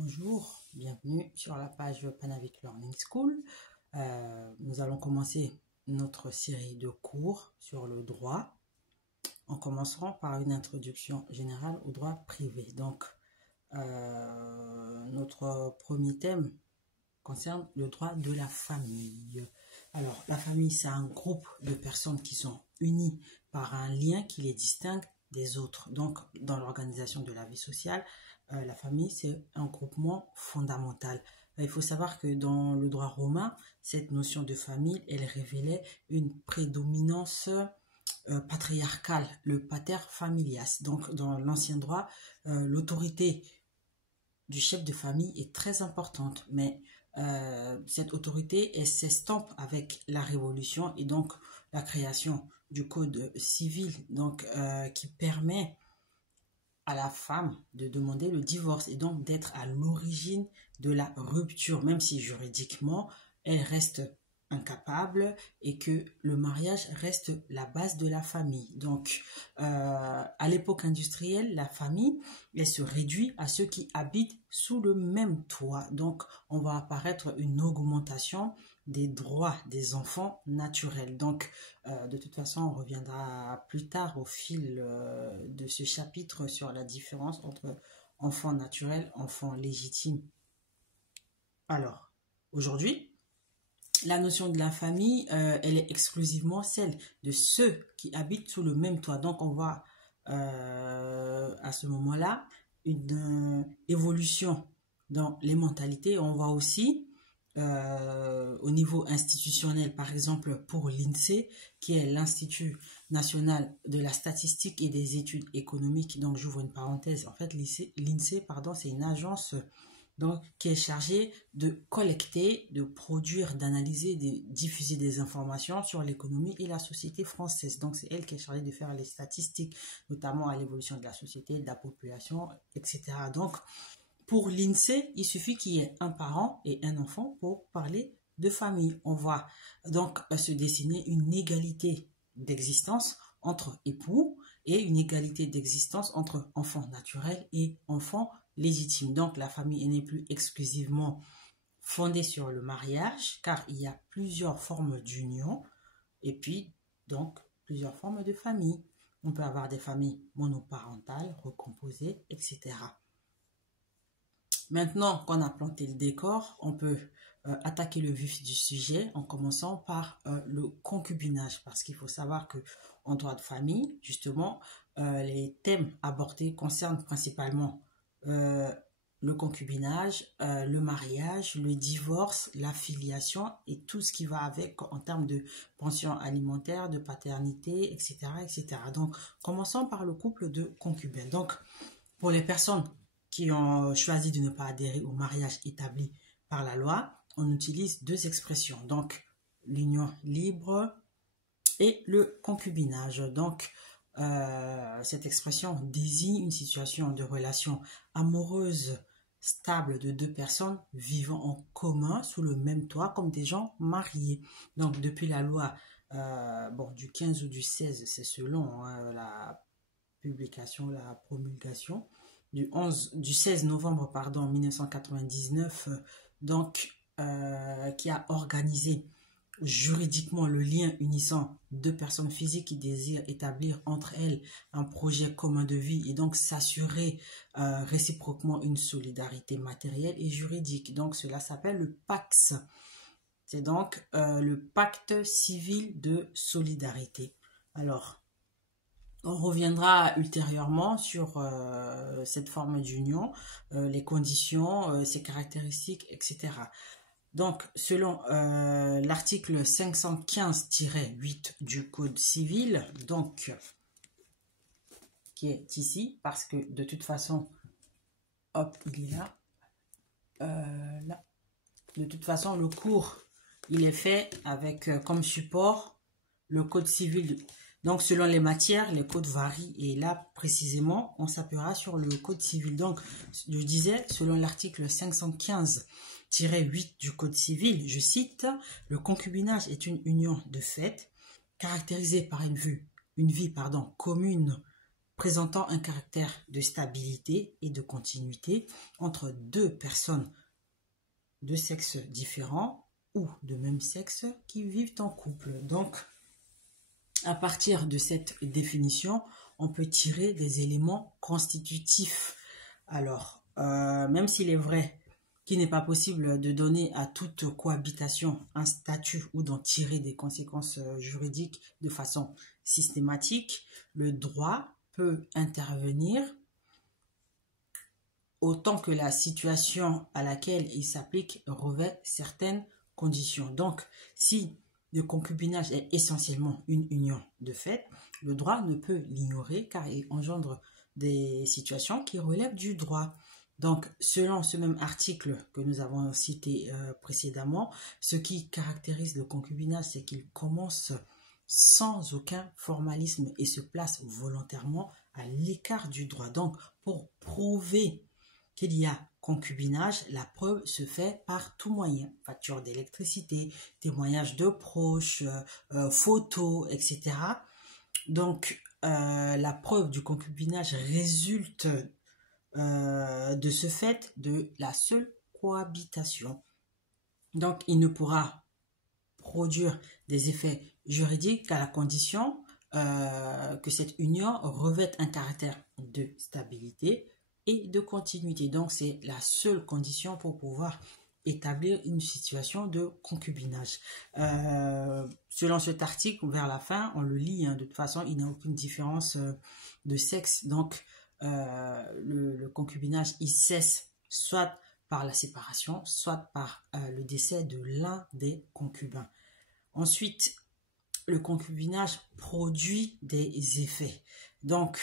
Bonjour, bienvenue sur la page Panavic Learning School. Nous allons commencer notre série de cours sur le droit. En commençant par une introduction générale au droit privé. Donc, notre premier thème concerne le droit de la famille. Alors, la famille, c'est un groupe de personnes qui sont unies par un lien qui les distingue des autres. Donc, dans l'organisation de la vie sociale, la famille, c'est un groupement fondamental. Il faut savoir que dans le droit romain, cette notion de famille, elle révélait une prédominance patriarcale, le pater familias. Donc, dans l'ancien droit, l'autorité du chef de famille est très importante, mais cette autorité, elle s'estompe avec la Révolution et donc la création du code civil, donc qui permet à la femme de demander le divorce et donc d'être à l'origine de la rupture, même si juridiquement, elle reste incapable et que le mariage reste la base de la famille. Donc, à l'époque industrielle, la famille, elle se réduit à ceux qui habitent sous le même toit. Donc, on va apparaître une augmentation des droits des enfants naturels. Donc, de toute façon, on reviendra plus tard au fil de ce chapitre sur la différence entre enfants naturels, enfants légitimes. Alors, aujourd'hui, la notion de la famille, elle est exclusivement celle de ceux qui habitent sous le même toit. Donc, on voit à ce moment-là une évolution dans les mentalités. On voit aussi au niveau institutionnel, par exemple pour l'INSEE, qui est l'Institut national de la statistique et des études économiques. Donc, j'ouvre une parenthèse. En fait, l'INSEE, pardon, c'est une agence donc, qui est chargée de collecter, de produire, d'analyser, de diffuser des informations sur l'économie et la société française. Donc, c'est elle qui est chargée de faire les statistiques, notamment à l'évolution de la société, de la population, etc. Donc, pour l'INSEE, il suffit qu'il y ait un parent et un enfant pour parler de famille. On voit donc se dessiner une égalité d'existence entre époux et une égalité d'existence entre enfants naturels et enfants légitimes. Donc, la famille n'est plus exclusivement fondée sur le mariage, car il y a plusieurs formes d'union et puis, donc, plusieurs formes de famille. On peut avoir des familles monoparentales, recomposées, etc. Maintenant qu'on a planté le décor, on peut attaquer le vif du sujet en commençant par le concubinage. Parce qu'il faut savoir qu'en droit de famille, justement, les thèmes abordés concernent principalement le concubinage, le mariage, le divorce, la filiation et tout ce qui va avec en termes de pension alimentaire, de paternité, etc., etc. Donc, commençons par le couple de concubins. Donc, pour les personnes qui ont choisi de ne pas adhérer au mariage établi par la loi, on utilise deux expressions. Donc, l'union libre et le concubinage. Donc, cette expression désigne une situation de relation amoureuse stable de deux personnes vivant en commun sous le même toit comme des gens mariés. Donc, depuis la loi du 15 ou du 16, c'est selon la publication, la promulgation, du 16 novembre 1999, qui a organisé juridiquement le lien unissant deux personnes physiques qui désirent établir entre elles un projet commun de vie et donc s'assurer réciproquement une solidarité matérielle et juridique. Donc cela s'appelle le PACS. C'est donc le pacte civil de solidarité. Alors, on reviendra ultérieurement sur cette forme d'union, les conditions, ses caractéristiques, etc. Donc, selon l'article 515-8 du Code civil, donc, qui est ici, parce que de toute façon, hop, il est là, là. De toute façon, le cours, il est fait avec comme support le Code civil. Donc, selon les matières, les codes varient. Et là, précisément, on s'appuiera sur le Code civil. Donc, je disais, selon l'article 515-8 du Code civil, je cite, « Le concubinage est une union de fait caractérisée par une vie commune présentant un caractère de stabilité et de continuité entre deux personnes de sexe différent ou de même sexe qui vivent en couple. Donc, à partir de cette définition, on peut tirer des éléments constitutifs. Alors, même s'il est vrai qu'il n'est pas possible de donner à toute cohabitation un statut ou d'en tirer des conséquences juridiques de façon systématique, le droit peut intervenir autant que la situation à laquelle il s'applique revêt certaines conditions. Donc, si le concubinage est essentiellement une union de fait, le droit ne peut l'ignorer car il engendre des situations qui relèvent du droit. Donc, selon ce même article que nous avons cité précédemment, ce qui caractérise le concubinage, c'est qu'il commence sans aucun formalisme et se place volontairement à l'écart du droit. Donc, pour prouver qu'il y a concubinage, la preuve se fait par tout moyen. Facture d'électricité, témoignages de proches, photos, etc. Donc, la preuve du concubinage résulte de ce fait de la seule cohabitation. Donc, il ne pourra produire des effets juridiques qu'à la condition que cette union revête un caractère de stabilité et de continuité. Donc, c'est la seule condition pour pouvoir établir une situation de concubinage. Selon cet article, vers la fin, on le lit, de toute façon, il n'y a aucune différence de sexe. Donc, le concubinage, il cesse soit par la séparation, soit par le décès de l'un des concubins. Ensuite, le concubinage produit des effets. Donc,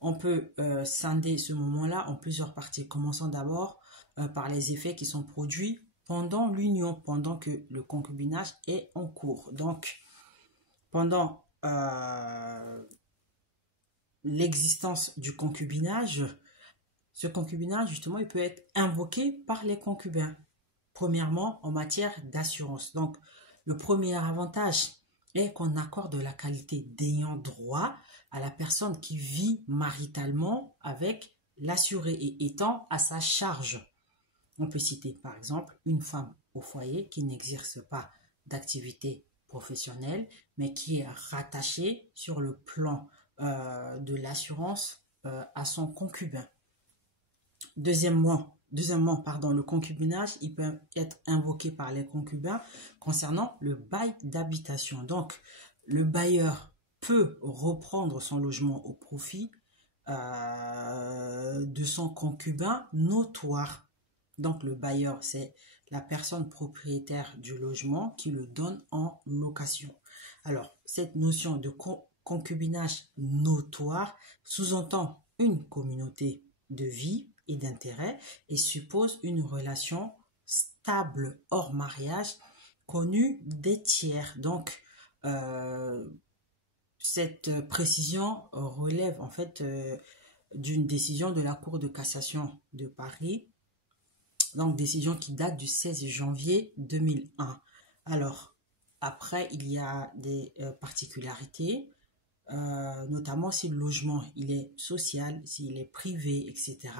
on peut scinder ce moment-là en plusieurs parties, commençant d'abord par les effets qui sont produits pendant l'union, pendant que le concubinage est en cours. Donc, pendant l'existence du concubinage, ce concubinage, justement, il peut être invoqué par les concubins. Premièrement, en matière d'assurance. Donc, le premier avantage est qu'on accorde la qualité d'ayant droit à la personne qui vit maritalement avec l'assuré et étant à sa charge. On peut citer par exemple une femme au foyer qui n'exerce pas d'activité professionnelle, mais qui est rattachée sur le plan de l'assurance à son concubin. Deuxièmement, le concubinage, il peut être invoqué par les concubins concernant le bail d'habitation. Donc, le bailleur peut reprendre son logement au profit de son concubin notoire. Donc, le bailleur, c'est la personne propriétaire du logement qui le donne en location. Alors, cette notion de concubinage notoire sous-entend une communauté de vie et d'intérêt et suppose une relation stable hors mariage connue des tiers. Donc, cette précision relève en fait d'une décision de la Cour de cassation de Paris, donc décision qui date du 16 janvier 2001. Alors, après, il y a des particularités, notamment si le logement il est social, s'il est privé, etc.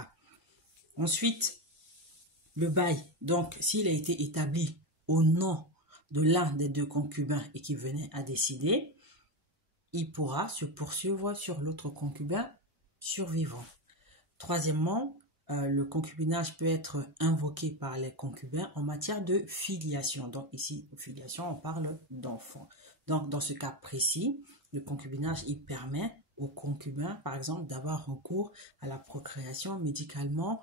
Ensuite, le bail, donc s'il a été établi au nom de l'un des deux concubins et qui venait à décider, il pourra se poursuivre sur l'autre concubin survivant. Troisièmement, le concubinage peut être invoqué par les concubins en matière de filiation. Donc ici, filiation, on parle d'enfants. Donc dans ce cas précis, le concubinage, il permet aux concubins, par exemple, d'avoir recours à la procréation médicalement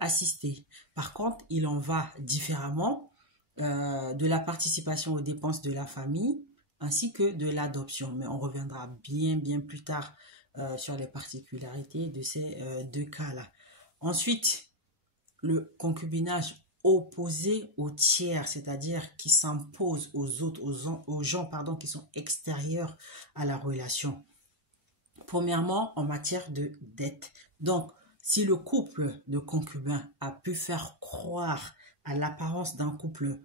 assistée. Par contre, il en va différemment de la participation aux dépenses de la famille ainsi que de l'adoption. Mais on reviendra bien plus tard sur les particularités de ces deux cas-là. Ensuite, le concubinage opposé au tiers, c'est-à-dire qui s'impose aux autres, aux gens qui sont extérieurs à la relation. Premièrement, en matière de dette. Donc, si le couple de concubins a pu faire croire à l'apparence d'un couple